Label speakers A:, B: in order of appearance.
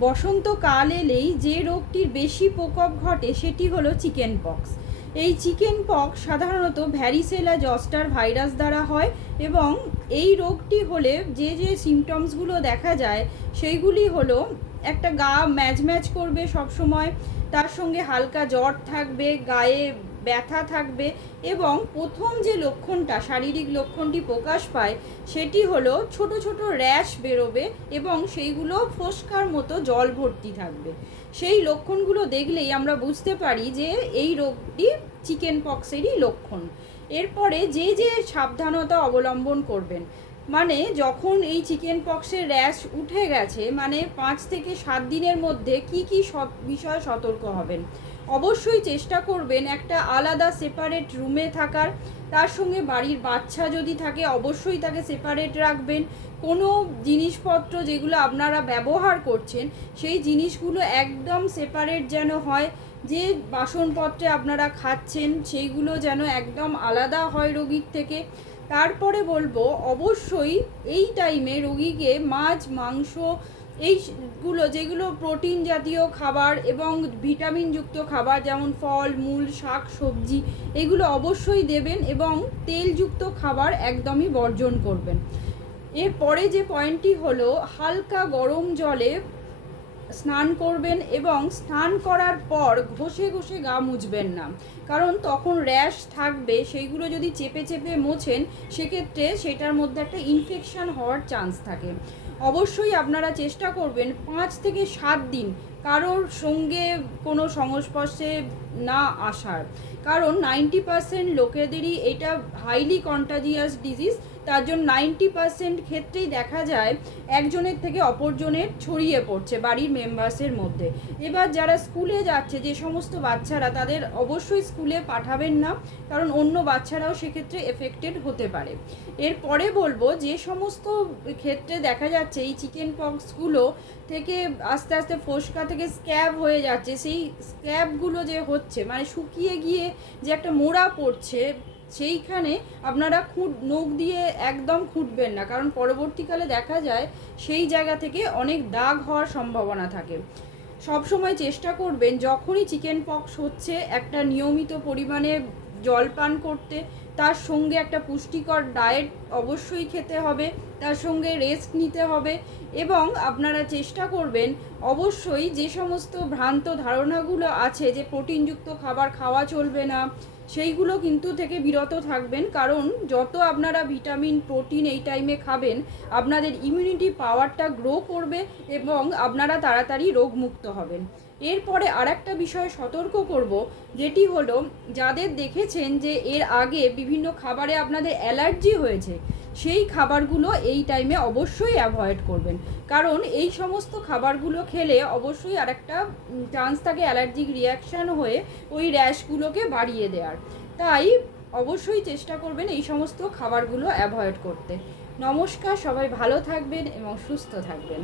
A: বসন্তকাল এলেই যে রোগটির বেশি প্রকোপ ঘটে সেটি হলো চিকেন পক্স এই চিকেন পক্স সাধারণত ভ্যারিসেলা জস্টার ভাইরাস দ্বারা হয় এবং এই রোগটি হলে যে যে সিমটমসগুলো দেখা যায়, সেইগুলি হলো একটা গা ম্যাচ ম্যাচ করবে সবসময়, তার সঙ্গে হালকা জ্বর থাকবে, গায়ে ব্যথা থাকবে এবং প্রথম যে লক্ষণটা, শারীরিক লক্ষণটি প্রকাশ পায়, সেটি হলো ছোট ছোট র্যাশ বেরোবে এবং সেইগুলো ফোসকার মতো জল ভর্তি থাকবে। সেই লক্ষণগুলো দেখলেই আমরা বুঝতে পারি যে এই রোগটি চিকেন পক্সেরই লক্ষণ। এরপরে যে যে সাবধানতা অবলম্বন করবেন মানে যখন এই চিকেন পক্সের র্যাশ উঠে গেছে মানে পাঁচ থেকে সাত দিনের মধ্যে কি কি বিষয়ে সতর্ক হবেন? অবশ্যই চেষ্টা করবেন একটা আলাদা সেপারেট রুমে থাকার। তার সঙ্গে বাড়ির বাচ্চা যদি থাকে, অবশ্যই তাকে সেপারেট রাখবেন। কোনো জিনিসপত্র যেগুলো আপনারা ব্যবহার করছেন, সেই জিনিসগুলো একদম সেপারেট যেন হয়। যে বাসনপত্রে আপনারা খাচ্ছেন, সেইগুলো যেন একদম আলাদা হয় রোগীর থেকে। তারপরে বলব, অবশ্যই এই টাইমে রোগীকে মাছ, মাংস এইগুলো, যেগুলো প্রোটিন জাতীয় খাবার এবং ভিটামিনযুক্ত খাবার, যেমন ফল, মূল, শাক, সবজি, এগুলো অবশ্যই দেবেন এবং তেলযুক্ত খাবার একদমই বর্জন করবেন। এরপরে যে পয়েন্টটি হলো, হালকা গরম জলে স্নান করবেন এবং স্নান করার পর ঘষে ঘষে গা মুছবেন না। কারণ তখন র্যাশ থাকবে, সেইগুলো যদি চেপে চেপে মোছেন, সেক্ষেত্রে সেটার মধ্যে একটা ইনফেকশন হওয়ার চান্স থাকে। অবশ্যই আপনারা চেষ্টা করবেন পাঁচ থেকে সাত দিন কারোর সঙ্গে কোনো সংস্পর্শে না আসার। কারণ নাইনটি পার্সেন্ট লোকেদেরই এটা হাইলি কন্টাজিয়াস ডিজিজ তার জন্য নাইনটি পার্সেন্ট ক্ষেত্রেই দেখা যায় একজনের থেকে অপরজনের ছড়িয়ে পড়ছে বাড়ির মেম্বার্সের মধ্যে। এবার যারা স্কুলে যাচ্ছে, যে সমস্ত বাচ্চারা তাদের অবশ্যই স্কুলে পাঠাবেন না, কারণ অন্য বাচ্চারাও সেক্ষেত্রে এফেক্টেড হতে পারে। এরপরে বলব, যে সমস্ত ক্ষেত্রে দেখা যাচ্ছে এই চিকেন পক্সগুলো থেকে আস্তে আস্তে ফোসকা থেকে স্ক্যাব হয়ে যাচ্ছে, সেই স্ক্যাবগুলো যে হচ্ছে মানে শুকিয়ে গিয়ে যে একটা মোড়া পড়ছে, সেইখানে আপনারা খুঁট, নখ দিয়ে একদম খুঁটবেন না। কারণ পরবর্তীকালে দেখা যায়, সেই জায়গা থেকে অনেক দাগ হওয়ার সম্ভাবনা থাকে। সব সময় চেষ্টা করবেন, যখনই চিকেন পক্স হচ্ছে, একটা নিয়মিত পরিমাণে জল পান করতে তার সঙ্গে একটা পুষ্টিকর ডায়েট অবশ্যই খেতে হবে, তার সঙ্গে রেস্ট নিতে হবে এবং আপনারা চেষ্টা করবেন অবশ্যই যে সমস্ত ভ্রান্ত ধারণাগুলো আছে যে প্রোটিনযুক্ত খাবার খাওয়া চলবে না, সেইগুলো কিন্তু থেকে বিরত থাকবেন। কারণ যত আপনারা ভিটামিন প্রোটিন এই টাইমে খাবেন, আপনাদের ইমিউনিটি পাওয়ারটা গ্রো করবে এবং আপনারা তাড়াতাড়ি রোগমুক্ত হবেন। এরপরে আর একটা বিষয়ে সতর্ক করব, যেটি হলো যাদের দেখেছেন যে এর আগে বিভিন্ন খাবারে আপনাদের অ্যালার্জি হয়েছে, সেই খাবারগুলো এই টাইমে অবশ্যই অ্যাভয়েড করবেন। কারণ এই সমস্ত খাবারগুলো খেলে অবশ্যই আর একটা চান্স থাকে অ্যালার্জিক রিয়াকশান হয়ে ওই র্যাশগুলোকে বাড়িয়ে দেওয়ার তাই অবশ্যই চেষ্টা করবেন এই সমস্ত খাবারগুলো অ্যাভয়েড করতে। নমস্কার, সবাই ভালো থাকবেন এবং সুস্থ থাকবেন।